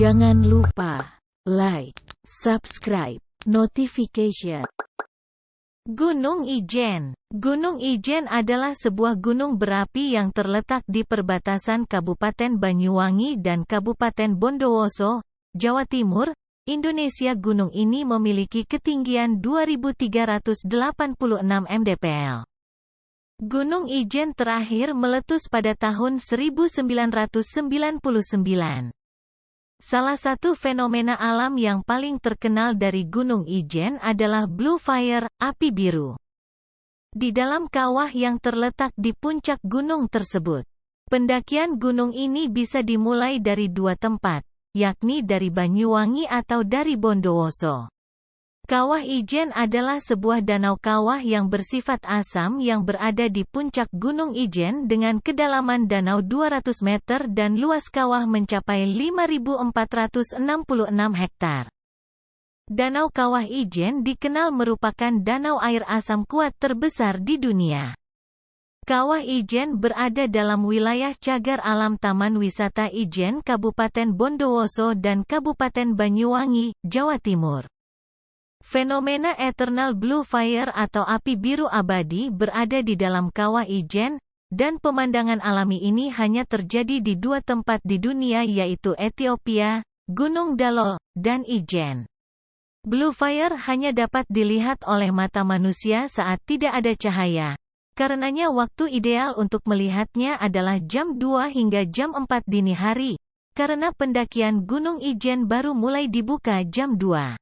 Jangan lupa like, subscribe, notification. Gunung Ijen. Gunung Ijen adalah sebuah gunung berapi yang terletak di perbatasan Kabupaten Banyuwangi dan Kabupaten Bondowoso, Jawa Timur, Indonesia. Gunung ini memiliki ketinggian 2.386 mdpl. Gunung Ijen terakhir meletus pada tahun 1999. Salah satu fenomena alam yang paling terkenal dari Gunung Ijen adalah Blue Fire, api biru. Di dalam kawah yang terletak di puncak gunung tersebut, pendakian gunung ini bisa dimulai dari dua tempat, yakni dari Banyuwangi atau dari Bondowoso. Kawah Ijen adalah sebuah danau kawah yang bersifat asam yang berada di puncak Gunung Ijen dengan kedalaman danau 200 meter dan luas kawah mencapai 5.466 hektar. Danau Kawah Ijen dikenal merupakan danau air asam kuat terbesar di dunia. Kawah Ijen berada dalam wilayah cagar alam Taman Wisata Ijen Kabupaten Bondowoso dan Kabupaten Banyuwangi, Jawa Timur. Fenomena Eternal Blue Fire atau api biru abadi berada di dalam Kawah Ijen, dan pemandangan alami ini hanya terjadi di dua tempat di dunia yaitu Ethiopia, Gunung Dalol, dan Ijen. Blue Fire hanya dapat dilihat oleh mata manusia saat tidak ada cahaya. Karenanya waktu ideal untuk melihatnya adalah jam 2 hingga jam 4 dini hari, karena pendakian Gunung Ijen baru mulai dibuka jam 2.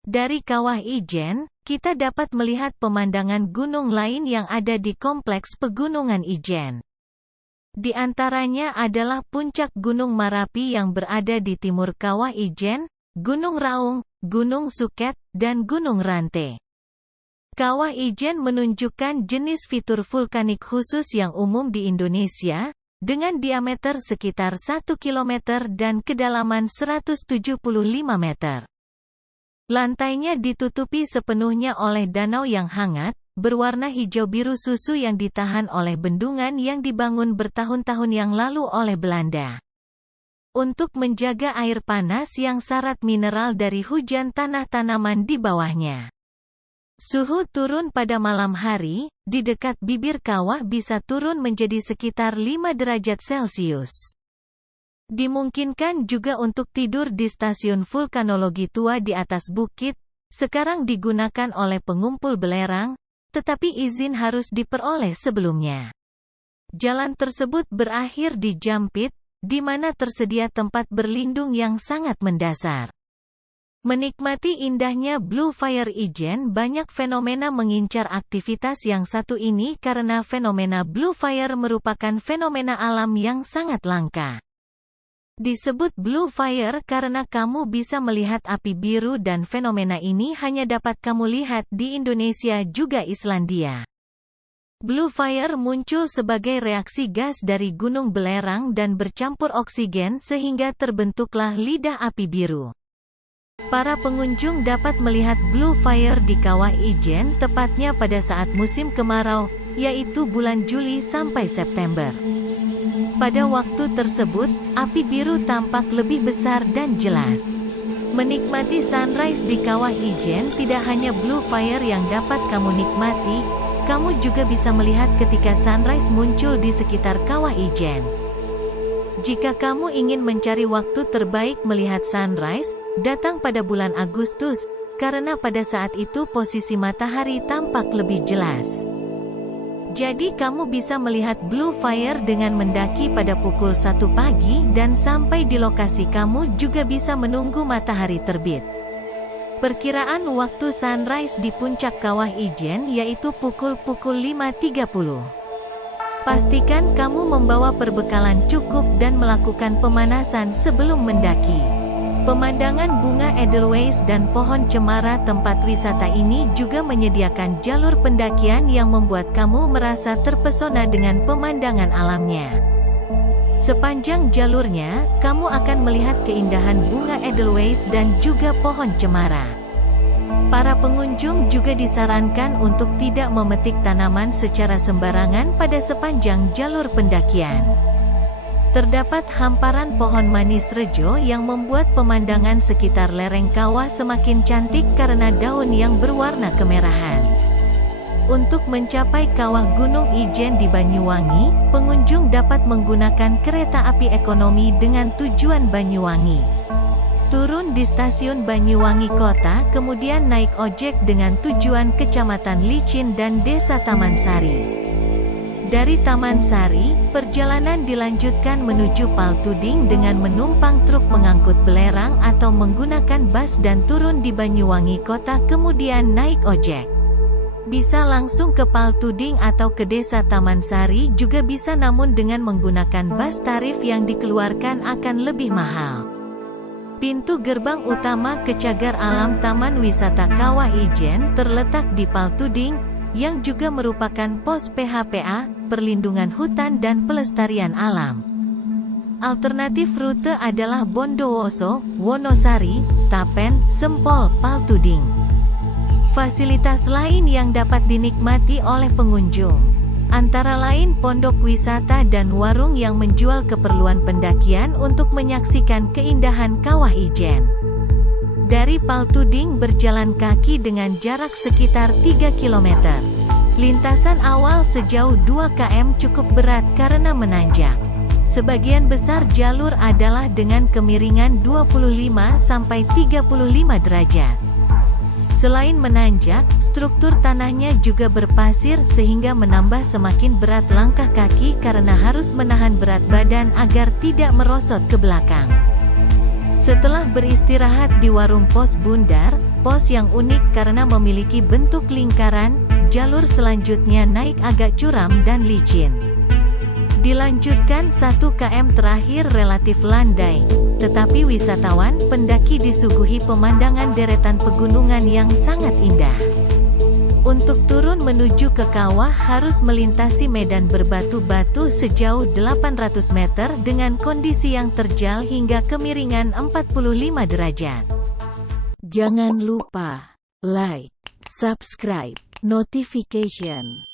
Dari Kawah Ijen, kita dapat melihat pemandangan gunung lain yang ada di kompleks pegunungan Ijen. Di antaranya adalah puncak Gunung Marapi yang berada di timur Kawah Ijen, Gunung Raung, Gunung Suket, dan Gunung Rante. Kawah Ijen menunjukkan jenis fitur vulkanik khusus yang umum di Indonesia, dengan diameter sekitar 1 km dan kedalaman 175 meter. Lantainya ditutupi sepenuhnya oleh danau yang hangat, berwarna hijau biru susu yang ditahan oleh bendungan yang dibangun bertahun-tahun yang lalu oleh Belanda. Untuk menjaga air panas yang syarat mineral dari hujan tanah tanaman di bawahnya. Suhu turun pada malam hari, di dekat bibir kawah bisa turun menjadi sekitar 5 derajat Celcius. Dimungkinkan juga untuk tidur di stasiun vulkanologi tua di atas bukit, sekarang digunakan oleh pengumpul belerang, tetapi izin harus diperoleh sebelumnya. Jalan tersebut berakhir di Jampit, di mana tersedia tempat berlindung yang sangat mendasar. Menikmati indahnya Blue Fire Ijen, banyak fenomena mengincar aktivitas yang satu ini karena fenomena Blue Fire merupakan fenomena alam yang sangat langka. Disebut Blue Fire karena kamu bisa melihat api biru dan fenomena ini hanya dapat kamu lihat di Indonesia juga Islandia. Blue Fire muncul sebagai reaksi gas dari gunung belerang dan bercampur oksigen sehingga terbentuklah lidah api biru. Para pengunjung dapat melihat Blue Fire di Kawah Ijen tepatnya pada saat musim kemarau, yaitu bulan Juli sampai September. Pada waktu tersebut, api biru tampak lebih besar dan jelas. Menikmati sunrise di Kawah Ijen tidak hanya Blue Fire yang dapat kamu nikmati, kamu juga bisa melihat ketika sunrise muncul di sekitar Kawah Ijen. Jika kamu ingin mencari waktu terbaik melihat sunrise, datang pada bulan Agustus, karena pada saat itu posisi matahari tampak lebih jelas. Jadi kamu bisa melihat Blue Fire dengan mendaki pada pukul 1 pagi dan sampai di lokasi kamu juga bisa menunggu matahari terbit. Perkiraan waktu sunrise di puncak Kawah Ijen yaitu pukul 5.30. Pastikan kamu membawa perbekalan cukup dan melakukan pemanasan sebelum mendaki. Pemandangan bunga Edelweiss dan pohon cemara tempat wisata ini juga menyediakan jalur pendakian yang membuat kamu merasa terpesona dengan pemandangan alamnya. Sepanjang jalurnya, kamu akan melihat keindahan bunga Edelweiss dan juga pohon cemara. Para pengunjung juga disarankan untuk tidak memetik tanaman secara sembarangan pada sepanjang jalur pendakian. Terdapat hamparan pohon manis rejo yang membuat pemandangan sekitar lereng kawah semakin cantik karena daun yang berwarna kemerahan. Untuk mencapai kawah Gunung Ijen di Banyuwangi, pengunjung dapat menggunakan kereta api ekonomi dengan tujuan Banyuwangi. Turun di stasiun Banyuwangi Kota, kemudian naik ojek dengan tujuan Kecamatan Licin dan Desa Taman Sari. Dari Taman Sari, perjalanan dilanjutkan menuju Paltuding dengan menumpang truk pengangkut belerang atau menggunakan bus dan turun di Banyuwangi Kota kemudian naik ojek. Bisa langsung ke Paltuding atau ke Desa Taman Sari juga bisa, namun dengan menggunakan bus tarif yang dikeluarkan akan lebih mahal. Pintu gerbang utama ke Cagar Alam Taman Wisata Kawah Ijen terletak di Paltuding, yang juga merupakan pos PHPA, Perlindungan Hutan dan Pelestarian Alam. Alternatif rute adalah Bondowoso, Wonosari, Tapen, Sempol, Paltuding. Fasilitas lain yang dapat dinikmati oleh pengunjung antara lain pondok wisata dan warung yang menjual keperluan pendakian untuk menyaksikan keindahan Kawah Ijen. Dari Paltuding berjalan kaki dengan jarak sekitar 3 km. Lintasan awal sejauh 2 km cukup berat karena menanjak. Sebagian besar jalur adalah dengan kemiringan 25–35 derajat. Selain menanjak, struktur tanahnya juga berpasir sehingga menambah semakin berat langkah kaki karena harus menahan berat badan agar tidak merosot ke belakang. Setelah beristirahat di warung pos Bundar, pos yang unik karena memiliki bentuk lingkaran, jalur selanjutnya naik agak curam dan licin. Dilanjutkan 1 km terakhir relatif landai, tetapi wisatawan, pendaki disuguhi pemandangan deretan pegunungan yang sangat indah. Untuk turun menuju ke kawah harus melintasi medan berbatu-batu sejauh 800 meter dengan kondisi yang terjal hingga kemiringan 45 derajat. Jangan lupa like, subscribe, notification.